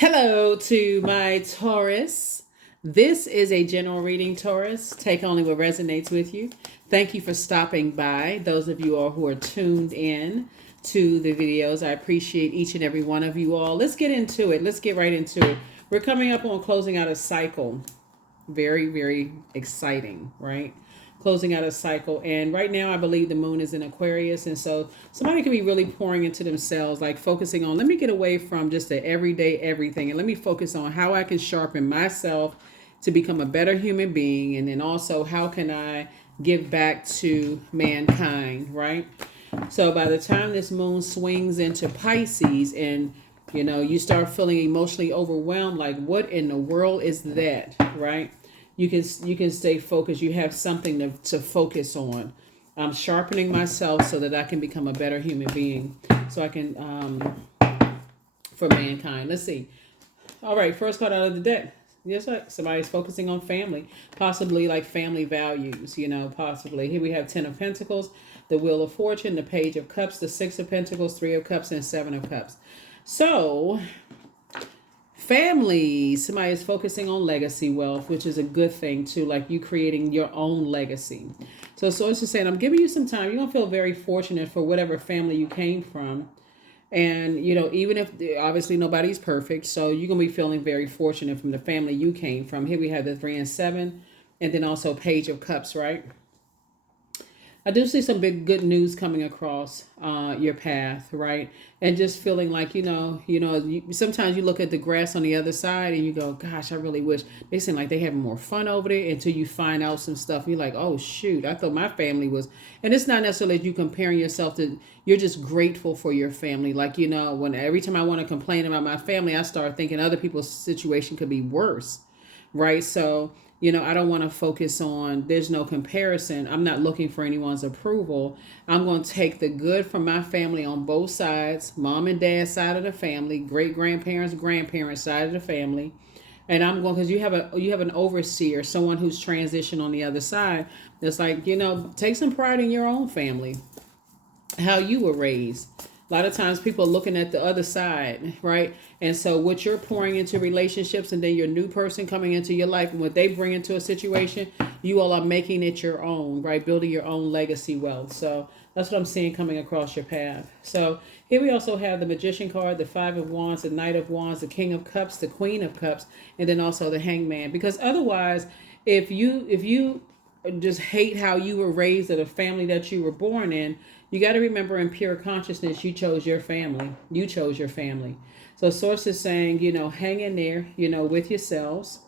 Hello to my Taurus. This is a general reading, Taurus. Take only what resonates with you. Thank you for stopping by. Those of you all who are tuned in to the videos, I appreciate each and every one of you all. Let's get into it. Let's get right into it. We're coming up on closing out a cycle. Very, very exciting, right? Closing out a cycle. And right now, I believe the moon is in Aquarius. And so somebody can be really pouring into themselves, like focusing on, let me get away from just the everyday everything. And let me focus on how I can sharpen myself to become a better human being. And then also, how can I give back to mankind, right? So by the time this moon swings into Pisces and you start feeling emotionally overwhelmed, like what in the world is that, right? You can stay focused. You have something to focus on. I'm sharpening myself so that I can become a better human being. So I can for mankind. Let's see. All right, first card out of the deck. Yes, somebody's focusing on family, possibly like family values, possibly. Here we have 10 of Pentacles, the Wheel of Fortune, the Page of Cups, the 6 of Pentacles, 3 of Cups, and 7 of Cups. So, family, somebody is focusing on legacy wealth, which is a good thing too, like you creating your own legacy. So it's just saying, I'm giving you some time. You're going to feel very fortunate for whatever family you came from. And, even if obviously nobody's perfect, so you're going to be feeling very fortunate from the family you came from. Here we have the 3 and 7, and then also Page of Cups, right? I do see some big good news coming across your path, right? And just feeling like, sometimes you look at the grass on the other side and you go, gosh, I really wish they seem like they having more fun over there until you find out some stuff. You're like, oh, shoot, I thought my family was. And it's not necessarily that you comparing yourself to, you're just grateful for your family. Like, when every time I want to complain about my family, I start thinking other people's situation could be worse, right? So, I don't want to focus on, there's no comparison. I'm not looking for anyone's approval. I'm going to take the good from my family on both sides, mom and dad side of the family, great grandparents, grandparents side of the family. And I'm going, because you have an overseer, someone who's transitioned on the other side. That's like, take some pride in your own family, how you were raised. A lot of times people are looking at the other side, right? And so what you're pouring into relationships and then your new person coming into your life and what they bring into a situation, you all are making it your own, right? Building your own legacy wealth. So that's what I'm seeing coming across your path. So here we also have the Magician card, the 5 of Wands, the Knight of Wands, the King of Cups, the Queen of Cups, and then also the Hangman. Because otherwise, if you just hate how you were raised or the family that you were born in, you got to remember in pure consciousness, you chose your family. You chose your family. So Source is saying, hang in there, with yourselves,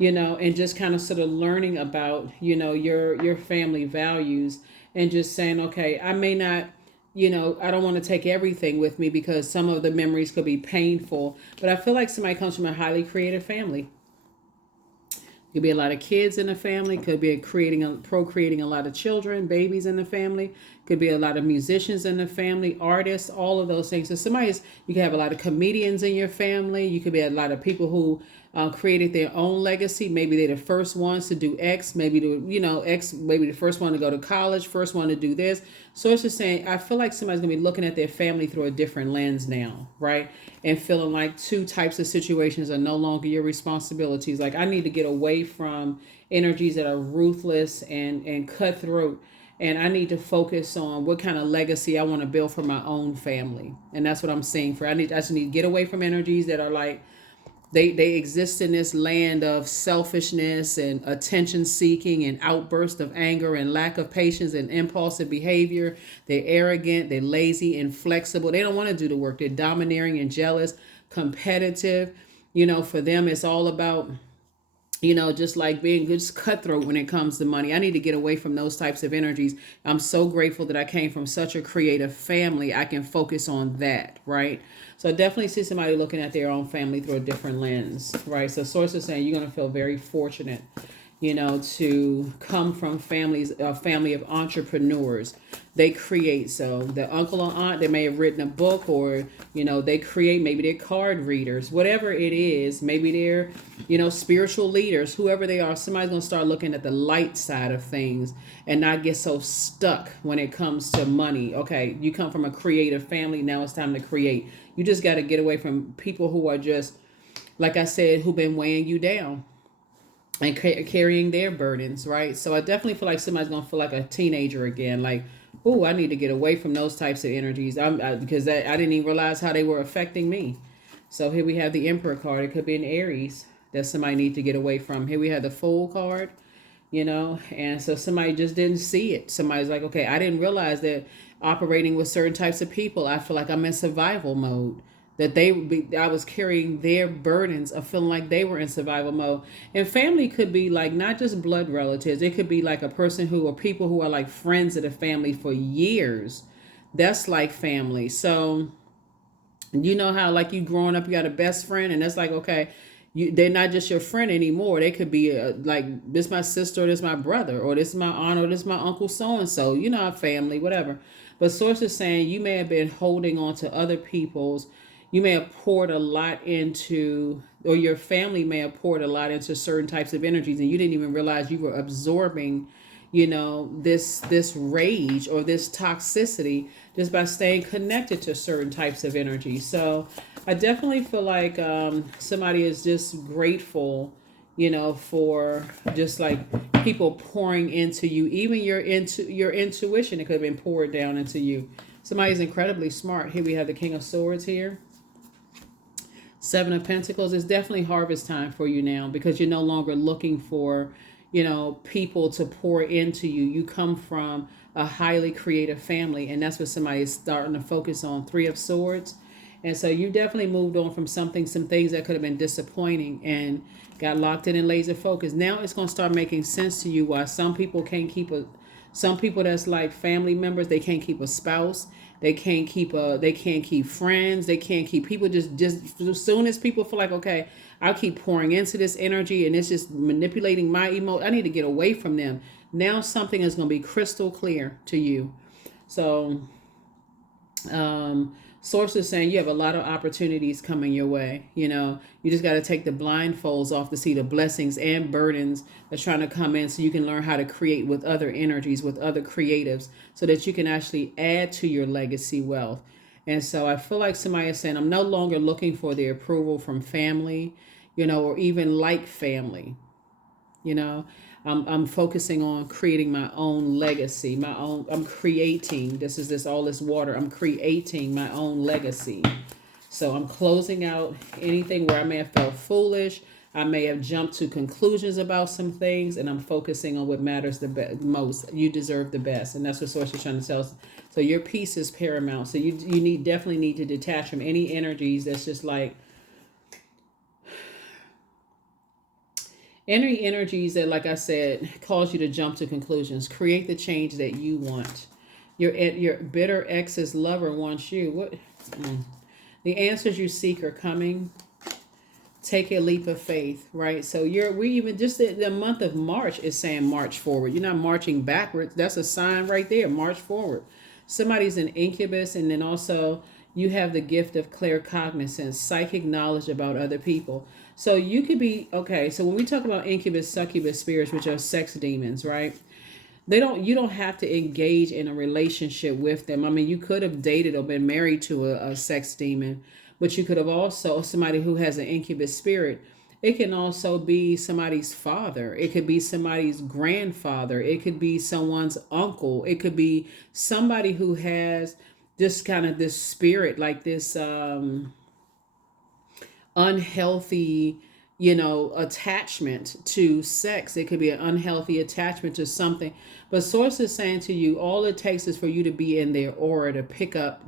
and just kind of sort of learning about, your family values and just saying, okay, I may not, I don't want to take everything with me because some of the memories could be painful, but I feel like somebody comes from a highly creative family. Could be a lot of kids in the family. Could be procreating a lot of children, babies in the family. Could be a lot of musicians in the family, artists, all of those things. So you could have a lot of comedians in your family. You could be a lot of people who created their own legacy. Maybe they're the first ones to do X. Maybe maybe the first one to go to college, first one to do this. So it's just saying, I feel like somebody's gonna be looking at their family through a different lens now, right? And feeling like two types of situations are no longer your responsibilities. Like I need to get away from energies that are ruthless and cutthroat. And I need to focus on what kind of legacy I want to build for my own family. And that's what I'm saying I just need to get away from energies that are like, they exist in this land of selfishness and attention seeking and outburst of anger and lack of patience and impulsive behavior. They're arrogant, they're lazy, inflexible. They don't want to do the work. They're domineering and jealous, competitive. For them, it's all about just like being just cutthroat when it comes to money. I need to get away from those types of energies. I'm so grateful that I came from such a creative family. I can focus on that, right? So I definitely see somebody looking at their own family through a different lens, right? So Source is saying you're going to feel very fortunate, to come from a family of entrepreneurs. They create. So the uncle or aunt, they may have written a book or, they create, maybe they're card readers, whatever it is. Maybe they're, spiritual leaders, whoever they are. Somebody's going to start looking at the light side of things and not get so stuck when it comes to money. Okay, you come from a creative family. Now it's time to create. You just got to get away from people who are just like I said, who been weighing you down and carrying their burdens, right? So I definitely feel like somebody's gonna feel like a teenager again, like, oh, I need to get away from those types of energies. Because I didn't even realize how they were affecting me. So here we have the Emperor card. It could be an Aries that somebody needs to get away from. Here we have the Fool card, and so somebody just didn't see it. Somebody's like, okay, I didn't realize that operating with certain types of people, I feel like I'm in survival mode. That I was carrying their burdens of feeling like they were in survival mode. And family could be like not just blood relatives. It could be like a person who, or people who are like friends of the family for years. That's like family. So you know how like you growing up, you got a best friend, and that's like, okay, they're not just your friend anymore. They could be like, this my sister, or this my brother, or this is my aunt, or this is my uncle so and so, family, whatever. But source is saying you may have been holding on to other people's, you may have poured a lot into, or your family may have poured a lot into certain types of energies, and you didn't even realize you were absorbing, this rage or this toxicity just by staying connected to certain types of energy. So I definitely feel like somebody is just grateful, for just like people pouring into you. Even your intuition, it could have been poured down into you. Somebody's incredibly smart. Here we have the King of Swords here. Seven of Pentacles. Is definitely harvest time for you now, because you're no longer looking for, people to pour into you. You come from a highly creative family, and that's what somebody is starting to focus on. Three of Swords. And so you definitely moved on from some things that could have been disappointing, and got locked in and laser focused. Now it's going to start making sense to you why some people can't keep some people that's like family members, they can't keep a spouse. They can't keep friends. They can't keep people. Just as soon as people feel like, okay, I'll keep pouring into this energy and it's just manipulating my emo, I need to get away from them. Now something is going to be crystal clear to you. So sources saying you have a lot of opportunities coming your way. You just got to take the blindfolds off to see the blessings and burdens that's trying to come in, so you can learn how to create with other energies, with other creatives, so that you can actually add to your legacy wealth. And so I feel like somebody is saying, I'm no longer looking for the approval from family, or even like family. I'm focusing on creating my own legacy, I'm creating, all this water, I'm creating my own legacy. So I'm closing out anything where I may have felt foolish. I may have jumped to conclusions about some things, and I'm focusing on what matters the most. You deserve the best. And that's what Source is trying to tell us. So your peace is paramount. So you definitely need to detach from any energies that's just like, any energies that, like I said, cause you to jump to conclusions. Create the change that you want. Your bitter ex's lover wants you. What? The answers you seek are coming. Take a leap of faith, right? So we even just the month of March is saying march forward. You're not marching backwards. That's a sign right there. March forward. Somebody's an incubus, and then also you have the gift of claircognizance, psychic knowledge about other people. So you could be, okay, so when we talk about incubus, succubus spirits, which are sex demons, right? You don't have to engage in a relationship with them. I mean, you could have dated or been married to a sex demon, but you could have also, somebody who has an incubus spirit, it can also be somebody's father. It could be somebody's grandfather. It could be someone's uncle. It could be somebody who has this kind of this spirit, like this unhealthy, attachment to sex. It could be an unhealthy attachment to something. But Source is saying to you, all it takes is for you to be in their aura, to pick up,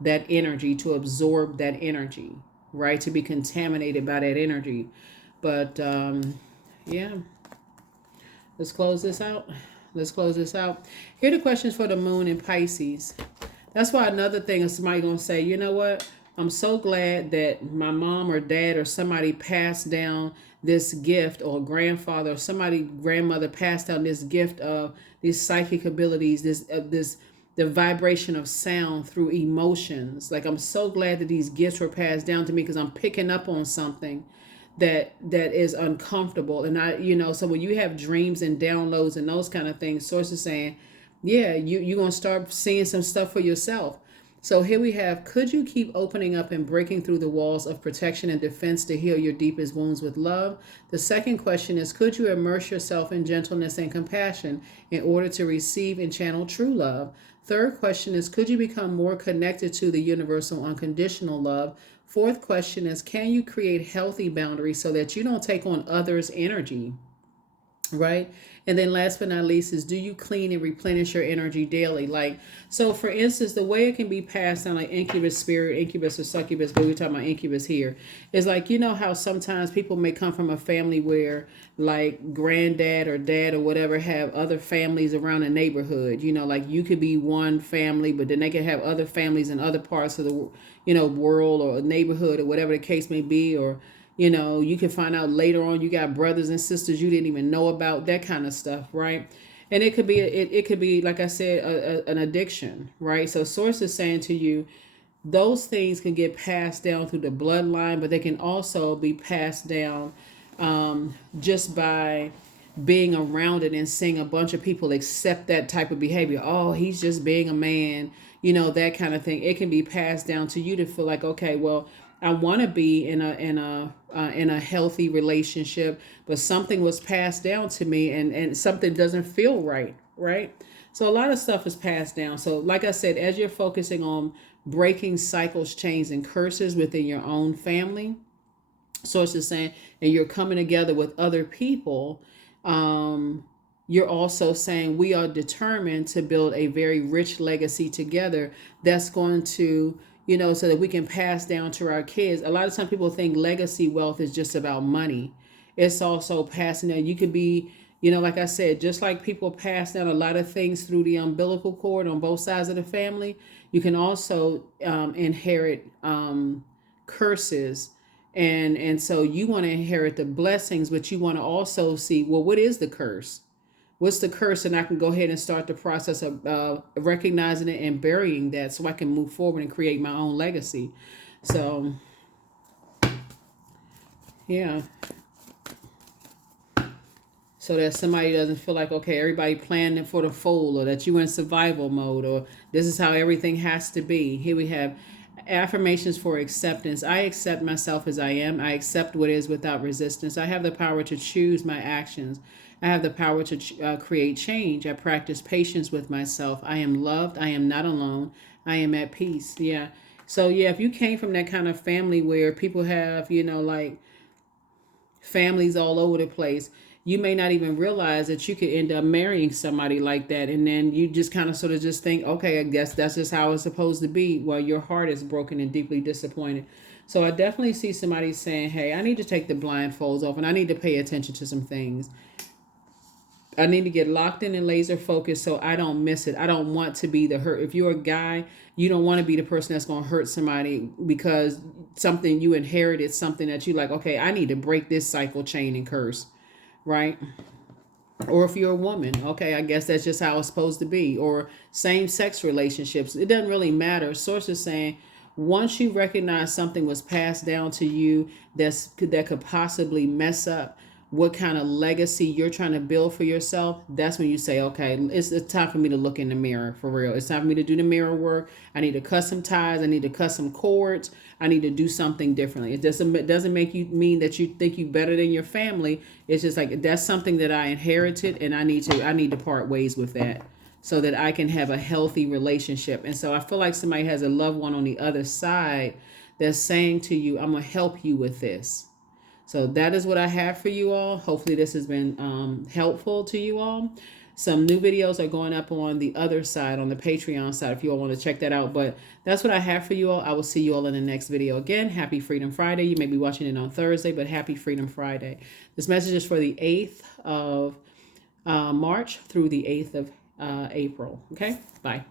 that energy, to absorb that energy, right? To be contaminated by that energy. But yeah, let's close this out. Here are the questions for the moon in Pisces. That's why another thing is somebody going to say, you know what? I'm so glad that my mom or dad or somebody passed down this gift, or grandfather or grandmother passed down this gift of these psychic abilities, the vibration of sound through emotions. Like, I'm so glad that these gifts were passed down to me, because I'm picking up on something that is uncomfortable. And so when you have dreams and downloads and those kind of things, Source is saying, yeah, you're going to start seeing some stuff for yourself. So here we have, could you keep opening up and breaking through the walls of protection and defense to heal your deepest wounds with love? The second question is, could you immerse yourself in gentleness and compassion in order to receive and channel true love? Third question is, could you become more connected to the universal unconditional love? Fourth question is, can you create healthy boundaries so that you don't take on others' energy? Right. And then last but not least is, do you clean and replenish your energy daily? Like, so for instance, the way it can be passed down, like incubus spirit, incubus or succubus, but we're talking about incubus here, is like, you know how sometimes people may come from a family where like granddad or dad or whatever have other families around the neighborhood. You know, like you could be one family, but then they can have other families in other parts of the, world or neighborhood or whatever the case may be. Or you can find out later on you got brothers and sisters you didn't even know about, that kind of stuff, right? And it could be it could be, like I said, an addiction, right? So source is saying to you, those things can get passed down through the bloodline, but they can also be passed down just by being around it and seeing a bunch of people accept that type of behavior. Oh, he's just being a man, that kind of thing. It can be passed down to you to feel like, okay, well, I want to be in a healthy relationship, but something was passed down to me, and something doesn't feel right, right? So a lot of stuff is passed down. So like I said, as you're focusing on breaking cycles, chains, and curses within your own family, so it's just saying, and you're coming together with other people, you're also saying we are determined to build a very rich legacy together that's going to, so that we can pass down to our kids. A lot of times people think legacy wealth is just about money. It's also passing down. You could be, like I said, just like people pass down a lot of things through the umbilical cord on both sides of the family, you can also inherit curses. And so you want to inherit the blessings, but you want to also see, well, what is the curse? What's the curse? And I can go ahead and start the process of recognizing it and burying that so I can move forward and create my own legacy. So, yeah. So that somebody doesn't feel like, okay, everybody planning for the fold, or that you're in survival mode, or this is how everything has to be. Here we have affirmations for acceptance. I accept myself as I am. I accept what is without resistance. I have the power to choose my actions. I have the power to create change. I practice patience with myself. I am loved. I am not alone. I am at peace. Yeah. So yeah, if you came from that kind of family where people have, like families all over the place, you may not even realize that you could end up marrying somebody like that. And then you just kind of sort of just think, okay, I guess that's just how it's supposed to be. Well, your heart is broken and deeply disappointed. So I definitely see somebody saying, hey, I need to take the blindfolds off and I need to pay attention to some things. I need to get locked in and laser focused so I don't miss it. I don't want to be the hurt. If you're a guy, you don't want to be the person that's going to hurt somebody because something you inherited, something that you like, okay, I need to break this cycle, chain, and curse, right? Or if you're a woman, okay, I guess that's just how it's supposed to be. Or same sex relationships. It doesn't really matter. Source is saying, once you recognize something was passed down to you that could possibly mess up what kind of legacy you're trying to build for yourself, that's when you say, okay, it's time for me to look in the mirror for real. It's time for me to do the mirror work. I need to cut some ties. I need to cut some cords. I need to do something differently. It doesn't make you mean that you think you better than your family. It's just like, that's something that I inherited and I need to part ways with that so that I can have a healthy relationship. And so I feel like somebody has a loved one on the other side that's saying to you, I'm going to help you with this. So that is what I have for you all. Hopefully this has been helpful to you all. Some new videos are going up on the other side, on the Patreon side, if you all want to check that out. But that's what I have for you all. I will see you all in the next video. Again, happy Freedom Friday. You may be watching it on Thursday, but happy Freedom Friday. This message is for the 8th of March through the 8th of April. Okay, bye.